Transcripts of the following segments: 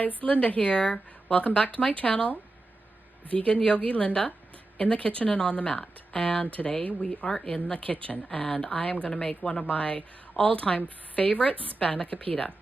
guys, Linda here. Welcome back to my channel, Vegan Yogi Linda, in the kitchen and on the mat. And today we are in the kitchen and I am going to make one of my all-time favorites, Spanakopita.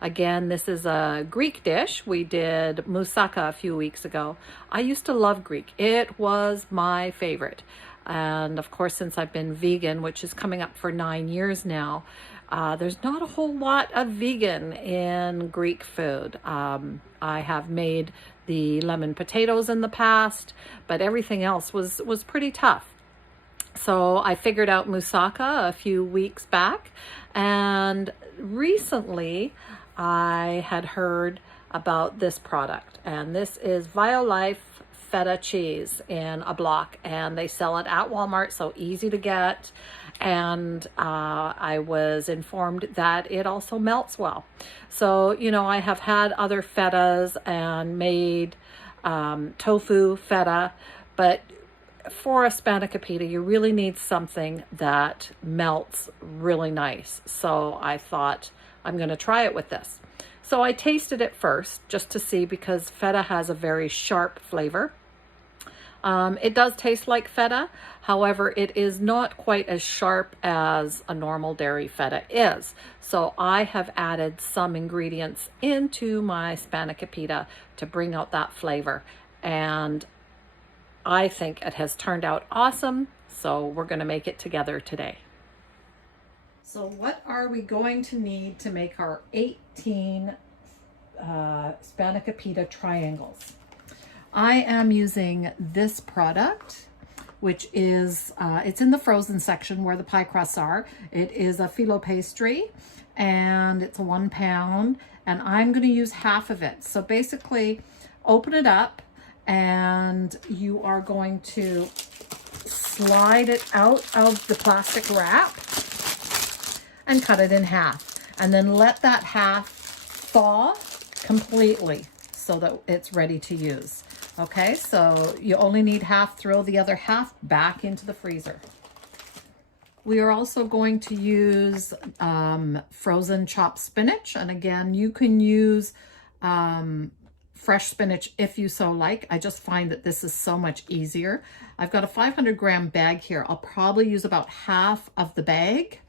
Again, this is a Greek dish. We did moussaka a few weeks ago. I used to love Greek. It was my favorite. And of course, since I've been vegan, which is coming up for 9 years now, there's not a whole lot of vegan in Greek food. I have made the lemon potatoes in the past, but everything else was pretty tough. So I figured out moussaka a few weeks back, and recently I had heard about this product, and this is Violife feta cheese in a block, and they sell it at Walmart, so easy to get. And I was informed that it also melts well. So, you know, I have had other fetas and made tofu feta, but for a Spanakopita, you really need something that melts really nice. So I thought I'm going to try it with this. So I tasted it first just to see, because feta has a very sharp flavor. It does taste like feta, however, it is not quite as sharp as a normal dairy feta is. So I have added some ingredients into my Spanakopita to bring out that flavor, and I think it has turned out awesome. So we're going to make it together today. So what are we going to need to make our 18 Spanakopita triangles? I am using this product, which is, it's in the frozen section where the pie crusts are. It is a phyllo pastry, and it's 1 pound, and I'm going to use half of it. So basically, open it up, and you are going to slide it out of the plastic wrap and cut it in half. And then let that half thaw completely so that it's ready to use. Okay, so you only need half. Throw the other half back into the freezer. We are also going to use frozen chopped spinach. And again, you can use fresh spinach if you so like. I just find that this is so much easier. I've got a 500-gram bag here. I'll probably use about half of the bag.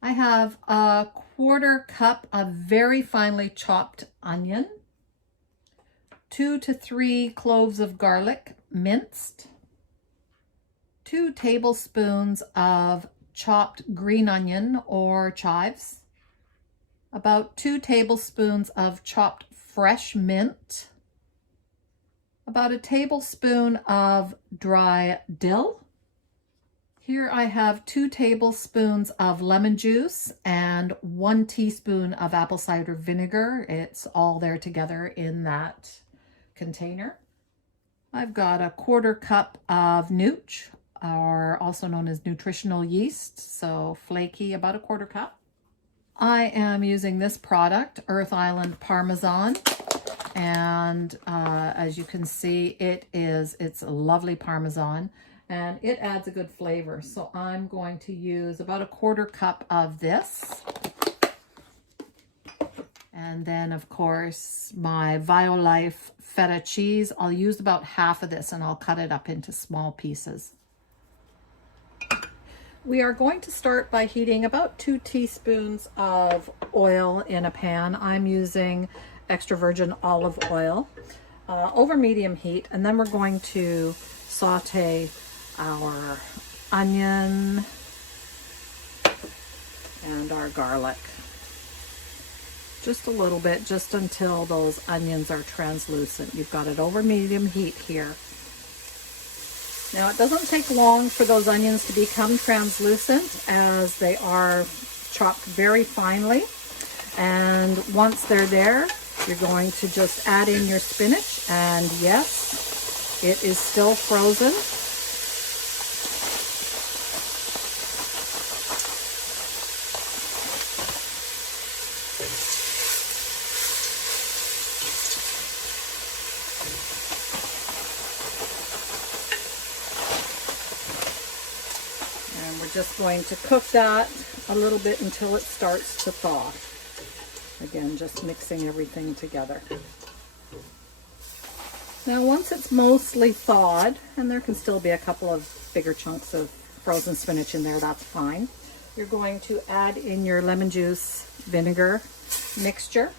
I have a 1/4 cup of very finely chopped onion, 2 to 3 cloves of garlic minced, 2 tablespoons of chopped green onion or chives, about 2 tablespoons of chopped fresh mint, about 1 tablespoon of dry dill. Here I have 2 tablespoons of lemon juice and 1 teaspoon of apple cider vinegar. It's all there together in that container. I've got a 1/4 cup of nooch, or also known as nutritional yeast, so flaky, about a 1/4 cup. I am using this product, Earth Island Parmesan, and as you can see, it's a lovely Parmesan, and it adds a good flavor. So I'm going to use about a 1/4 cup of this. And then, of course, my Violife feta cheese. I'll use about half of this, and I'll cut it up into small pieces. We are going to start by heating about 2 teaspoons of oil in a pan. I'm using extra virgin olive oil over medium heat, and then we're going to saute our onion and our garlic. Just a little bit, just until those onions are translucent. You've got it over medium heat here. Now, it doesn't take long for those onions to become translucent, as they are chopped very finely. And once they're there, you're going to just add in your spinach. And yes, it is still frozen. And we're just going to cook that a little bit until it starts to thaw. Again, just mixing everything together. Now once it's mostly thawed, and there can still be a couple of bigger chunks of frozen spinach in there, that's fine. You're going to add in your lemon juice vinegar mixture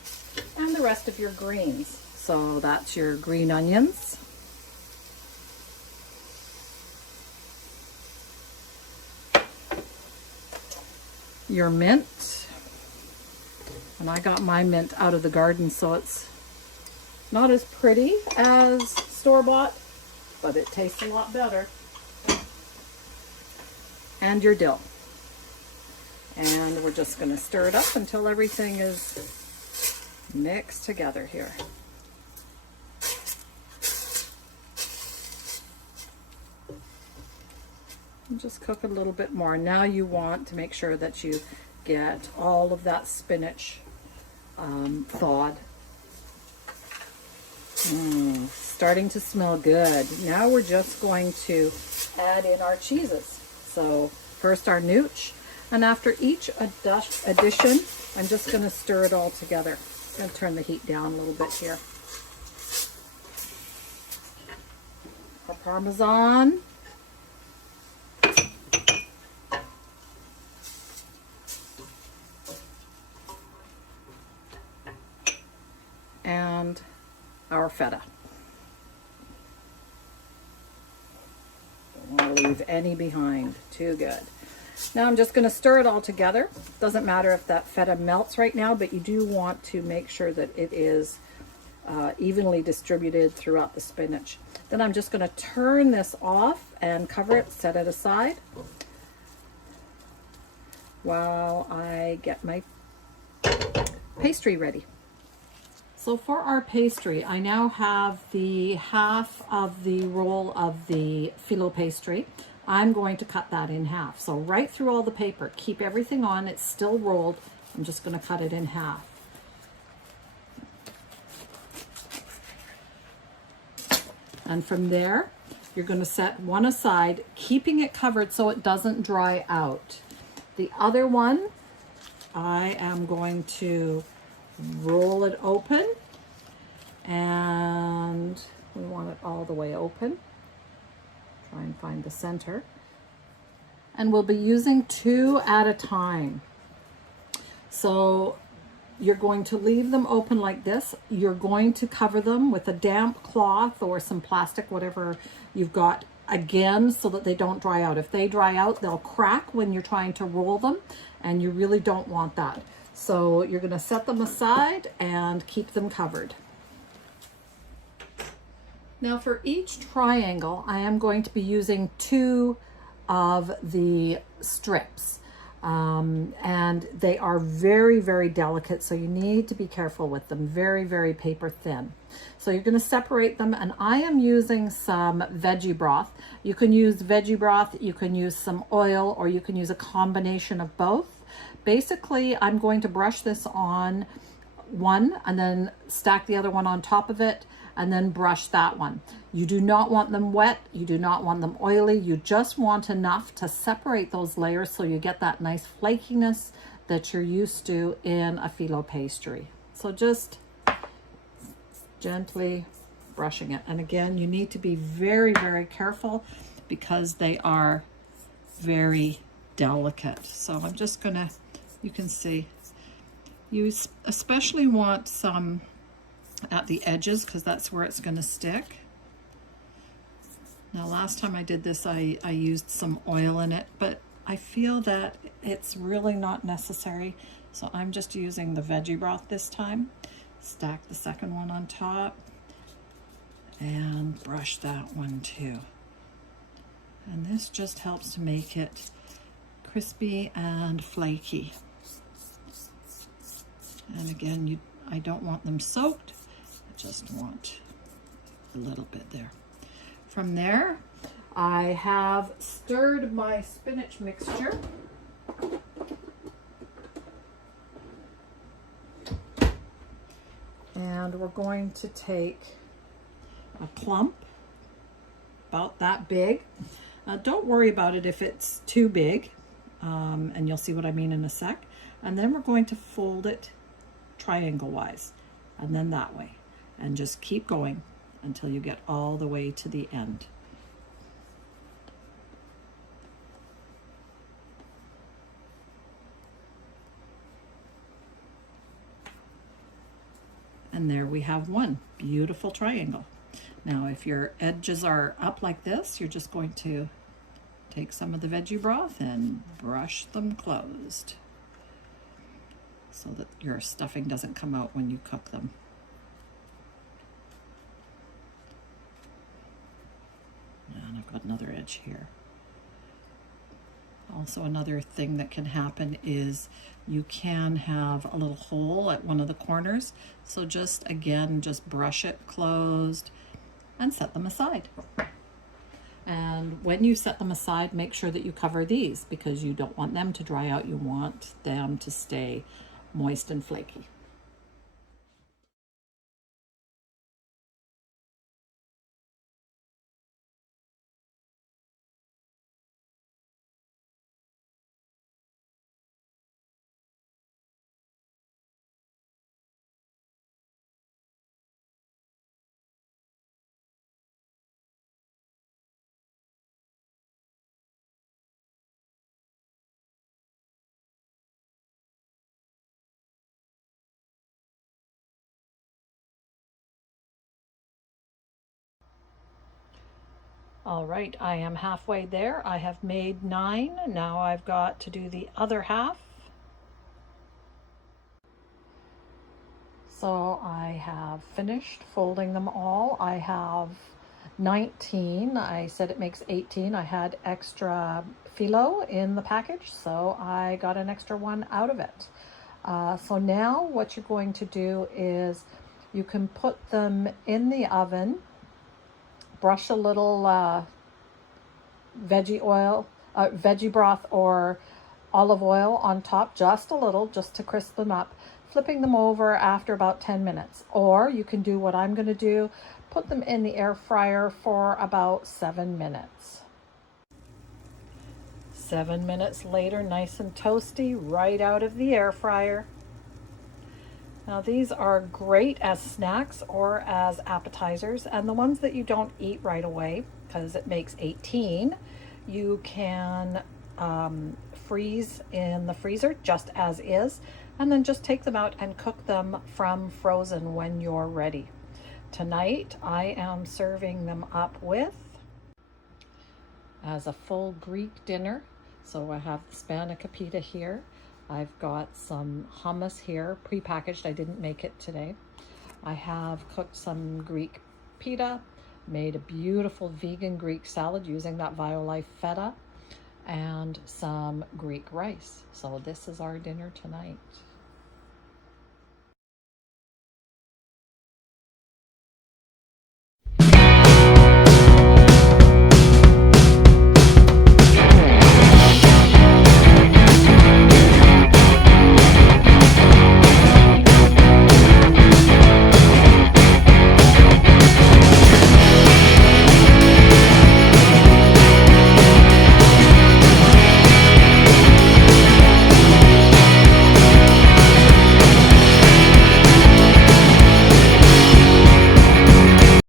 and the rest of your greens. So that's your green onions, your mint, and I got my mint out of the garden, so it's not as pretty as store-bought, but it tastes a lot better. And your dill. And we're just going to stir it up until everything is mixed together here. And just cook a little bit more. Now you want to make sure that you get all of that spinach thawed. Starting to smell good. Now we're just going to add in our cheeses. So first our nooch, and after each addition, I'm just going to stir it all together. I'm going to turn the heat down a little bit here. Our Parmesan. And our feta. Don't want to leave any behind. Too good. Now I'm just going to stir it all together. Doesn't matter if that feta melts right now, but you do want to make sure that it is evenly distributed throughout the spinach. Then I'm just going to turn this off and cover it, set it aside while I get my pastry ready. So for our pastry, I now have the half of the roll of the phyllo pastry. I'm going to cut that in half. So right through all the paper, keep everything on, it's still rolled. I'm just going to cut it in half. And from there, you're going to set one aside, keeping it covered so it doesn't dry out. The other one, I am going to roll it open, and we want it all the way open. Try and find the center. And we'll be using 2 at a time. So you're going to leave them open like this. You're going to cover them with a damp cloth or some plastic, whatever you've got, again, so that they don't dry out. If they dry out, they'll crack when you're trying to roll them, and you really don't want that. So you're going to set them aside and keep them covered. Now for each triangle, I am going to be using 2 of the strips. And they are very, very delicate, so you need to be careful with them. Very, very paper thin. So you're going to separate them, and I am using some veggie broth. You can use veggie broth, you can use some oil, or you can use a combination of both. Basically, I'm going to brush this on one and then stack the other one on top of it, and then brush that one. You do not want them wet, you do not want them oily, you just want enough to separate those layers so you get that nice flakiness that you're used to in a phyllo pastry. So just gently brushing it. And again, you need to be very, very careful because they are very delicate. So I'm just gonna, you can see, you especially want some at the edges because that's where it's going to stick. Now last time I did this, I used some oil in it, but I feel that it's really not necessary. So I'm just using the veggie broth this time. Stack the second one on top and brush that one too. And this just helps to make it crispy and flaky. And again, I don't want them soaked. I just want a little bit there. From there, I have stirred my spinach mixture. And we're going to take a clump about that big. Don't worry about it if it's too big, and you'll see what I mean in a sec. And then we're going to fold it triangle wise, and then that way, and just keep going until you get all the way to the end. And there we have one beautiful triangle. Now, if your edges are up like this, you're just going to take some of the veggie broth and brush them closed so that your stuffing doesn't come out when you cook them. And I've got another edge here. Also, another thing that can happen is you can have a little hole at one of the corners. So just brush it closed and set them aside. And when you set them aside, make sure that you cover these because you don't want them to dry out. You want them to stay moist and flaky. All right, I am halfway there. I have made 9. Now I've got to do the other half. So I have finished folding them all. I have 19. I said it makes 18. I had extra phyllo in the package, so I got an extra one out of it. So now what you're going to do is you can put them in the oven, brush a little veggie broth or olive oil on top, just a little, just to crisp them up, flipping them over after about 10 minutes. Or you can do what I'm going to do, put them in the air fryer for about 7 minutes. 7 minutes later, nice and toasty, right out of the air fryer. Now these are great as snacks or as appetizers, and the ones that you don't eat right away, because it makes 18, you can freeze in the freezer just as is, and then just take them out and cook them from frozen when you're ready. Tonight I am serving them up with as a full Greek dinner. So I have the Spanakopita here. I've got some hummus here, pre-packaged. I didn't make it today. I have cooked some Greek pita, made a beautiful vegan Greek salad using that Violife feta, and some Greek rice. So this is our dinner tonight.